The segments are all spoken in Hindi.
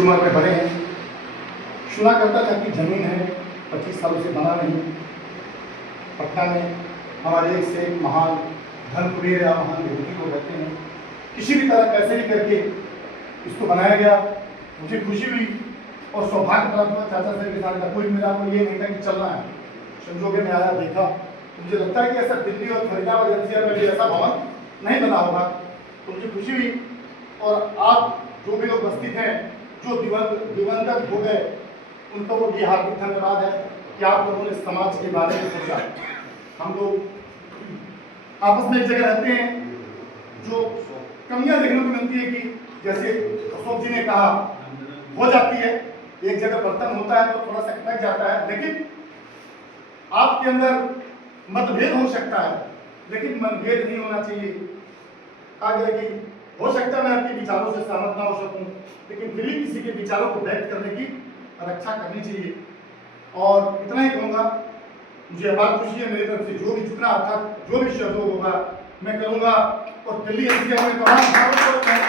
उम्र में बड़े हैं। सुना करता था कि जमीन है 25 सालों से बना नहीं। पटना में हमारे एक से एक महान धन कुबेर या महान व्यक्ति को कहते हैं, किसी भी तरह कैसे भी करके इसको बनाया गया। मुझे खुशी हुई और सौभाग्य प्राप्त हुआ चाचा साहब के साथ। कोई मेरा को ये नहीं था कि चलना है, संजोगे में आया देखा। मुझे लगता है कि ऐसा दिल्ली और फरीदाबाद एनसीआर में भी ऐसा भवन नहीं बना होगा, तो मुझे खुशी हुई। और आप जो भी लोग उपस्थित हैं, जो दिवंगत हो गए, उनको वो भी हार्दिक धन्यवाद है कि आप लोगों ने समाज के बारे में सोचा। हम लोग आपस में एक जगह रहते हैं, जो कमियां देखने को मिलती है कि जैसे अशोक जी ने कहा हो जाती है, एक जगह बर्तन होता है तो थोड़ा सा खटक जाता है, लेकिन आपके अंदर मतभेद हो सकता है, लेकिन मतभेद नहीं होना चाहिए। आगे कि हो सकता है मैं आपके विचारों से सहमत ना हो सकूं, लेकिन फिर भी किसी के विचारों को व्यक्त करने की रक्षा करनी चाहिए। और इतना ही कहूँगा, मुझे बात खुशी है, मेरी तरफ से जो भी जितना अच्छा जो भी सहयोग होगा मैं करूँगा। और दिल्ली एनसीआर में तमाम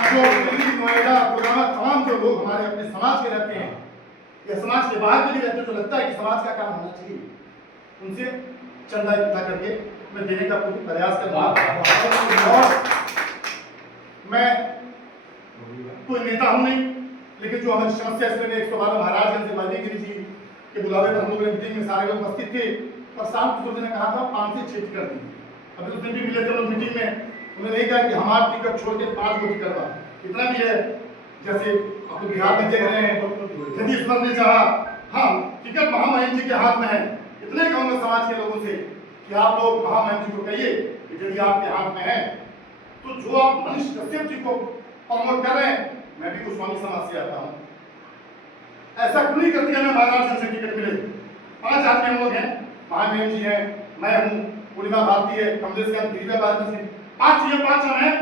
जो दिल्ली, नोएडा, गुड़गांव तमाम जो लोग हमारे अपने समाज के रहते हैं या समाज के बाहर के भी रहते हैं, जो लगता है कि समाज का काम होना चाहिए, उनसे चंदा इकट्ठा करके मैं देने का पूरी प्रयास करूँगा। और मैं कोई नेता हूँ नहीं, लेकिन जो हमारी समस्या इसमें 112 महाराजगंज से वादी गिरी जी के बुलावे पर हम लोग मीटिंग में सारे लोग उपस्थित थे, और शाम को ने कहा था 5 से 6 टिकट दी। अभी उस दिन भी मिले थे लोग मीटिंग में, उन्होंने नहीं कहा कि हमारा टिकट छोड़ के 5 को टिकट था। इतना भी है, जैसे आप बिहार में देख रहे हैं, यदि ईश्वर ने चाहा, हाँ टिकट महामहिम जी के हाथ में है। इतने कहूँगा समाज के लोगों से कि आप लोग महामहिम जी को कहिए कि यदि आपके हाथ में है तो जो आप मनीष कश्यप जी को प्रमोट कर रहे हैं, मैं भी गोस्वामी समाज से आता हूँ, ऐसा क्यों नहीं करती है मैं महाराज से टिकट मिले। 5 आदमी हम लोग हैं, महामहिम जी हैं, मैं हूँ, पूर्णिमा भारती है, कमलेश का दिव्या भारती से 5 चीजें 5 हम हैं,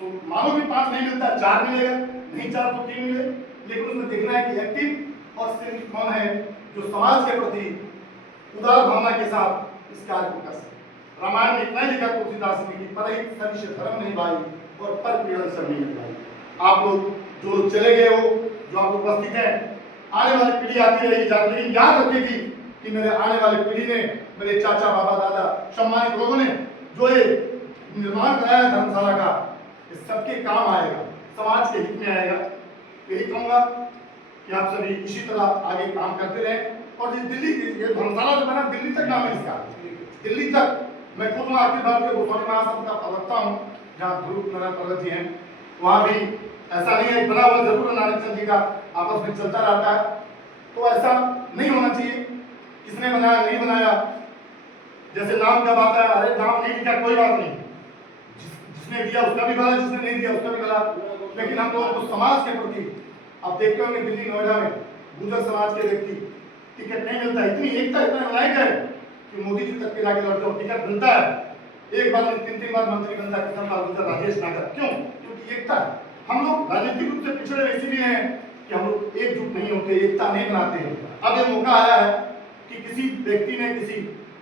तो मानो कि 5 नहीं मिलता 4 मिलेगा, नहीं 4 तो 3 मिले, लेकिन उसमें देखना है कि एक्टिव और सिंह कौन है जो समाज के प्रति उदार भावना के साथ इस कार्य को कर सके। रामायण में इतना ही लिखा तुलसीदास ने कि पर सरिष धर्म नहीं भाई और पर पीड़न सब नहीं भाई। आप लोग जो लोग चले गए हो, जो आप लोग उपस्थित हैं, आने वाली पीढ़ी आती रहेगी जाती, लेकिन याद रखेगी कि मेरे आने वाली पीढ़ी ने, मेरे चाचा बाबा दादा सम्मानित लोगों ने जो ये निर्माण कराया है धर्मशाला का, इस सबके काम आएगा, समाज के हित में आएगा। यही कहूँगा कि आप सभी इसी तरह आगे काम करते रहें। और जिस दिल्ली ये धर्मशाला जो बना, दिल्ली तक नाम है इसका, दिल्ली तक। मैं खुद वहाँ अखिल भारतीय गोस्वामी महासभा का प्रवक्ता हूँ, जहाँ ध्रुव नारायण पर्वत जी हैं, वहाँ भी ऐसा नहीं है, बना हुआ जरूर नारायण चंद जी का आपस में चलता रहता है, तो ऐसा नहीं होना चाहिए। किसने बनाया नहीं बनाया, जैसे नाम जब आता है, अरे नाम नहीं लिखा कोई बात नहीं, जिसने दिया उसका भी भला, जिसने नहीं दिया उसका भी भला, लेकिन हम लोग तो समाज के प्रति, आप देखते होंगे दिल्ली नोएडा में गुर्जर समाज के व्यक्ति टिकट नहीं मिलता, इतनी एकता इतना नालायक है कि मोदी जी तक के जाके लड़ते हो टिकट मिलता है, एक बार 3 बार मंत्री बनता है, किसान लाल गुर्जर, राजेश नागर, क्यों? क्योंकि एकता है। हम लोग राजनीतिक रूप से पिछड़े इसीलिए हैं कि हम लोग एकजुट नहीं होते, एकता नहीं बनाते हैं। अब ये मौका आया है कि किसी व्यक्ति ने, किसी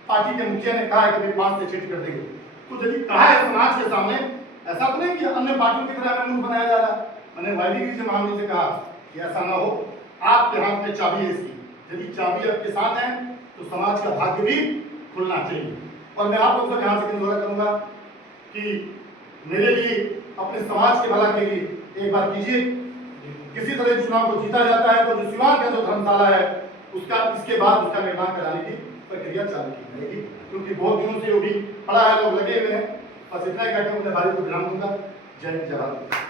पार्टी के मुखिया ने कहा है कि 5 से 6 टिकट देंगे, तो यदि कहा है समाज के सामने, ऐसा तो नहीं कि अन्य पार्टियों की तरह मुंह बनाया जा रहा। मैंने वायदी से मामले से कहा कि ऐसा ना हो, आपके हाथ में चाबी है इसकी, यदि चाबी आपके साथ है तो समाज का भाग्य भी खुलना चाहिए। और मैं आप लोगों से यहाँ से निवेदन करूंगा कि मेरे लिए, अपने समाज के भला के लिए एक बार कीजिए। किसी तरह चुनाव को जीता जाता है तो जो सिवान का जो धर्मशाला है उसका, इसके बाद उसका निर्माण कराने की प्रक्रिया चालू की जाएगी, क्योंकि बहुत दिनों से वो भी पड़ा है, लोग लगे हुए हैं। बस इतना ही कहकर मैं भाई को विराम दूंगा। जय हिंद, जय भारत।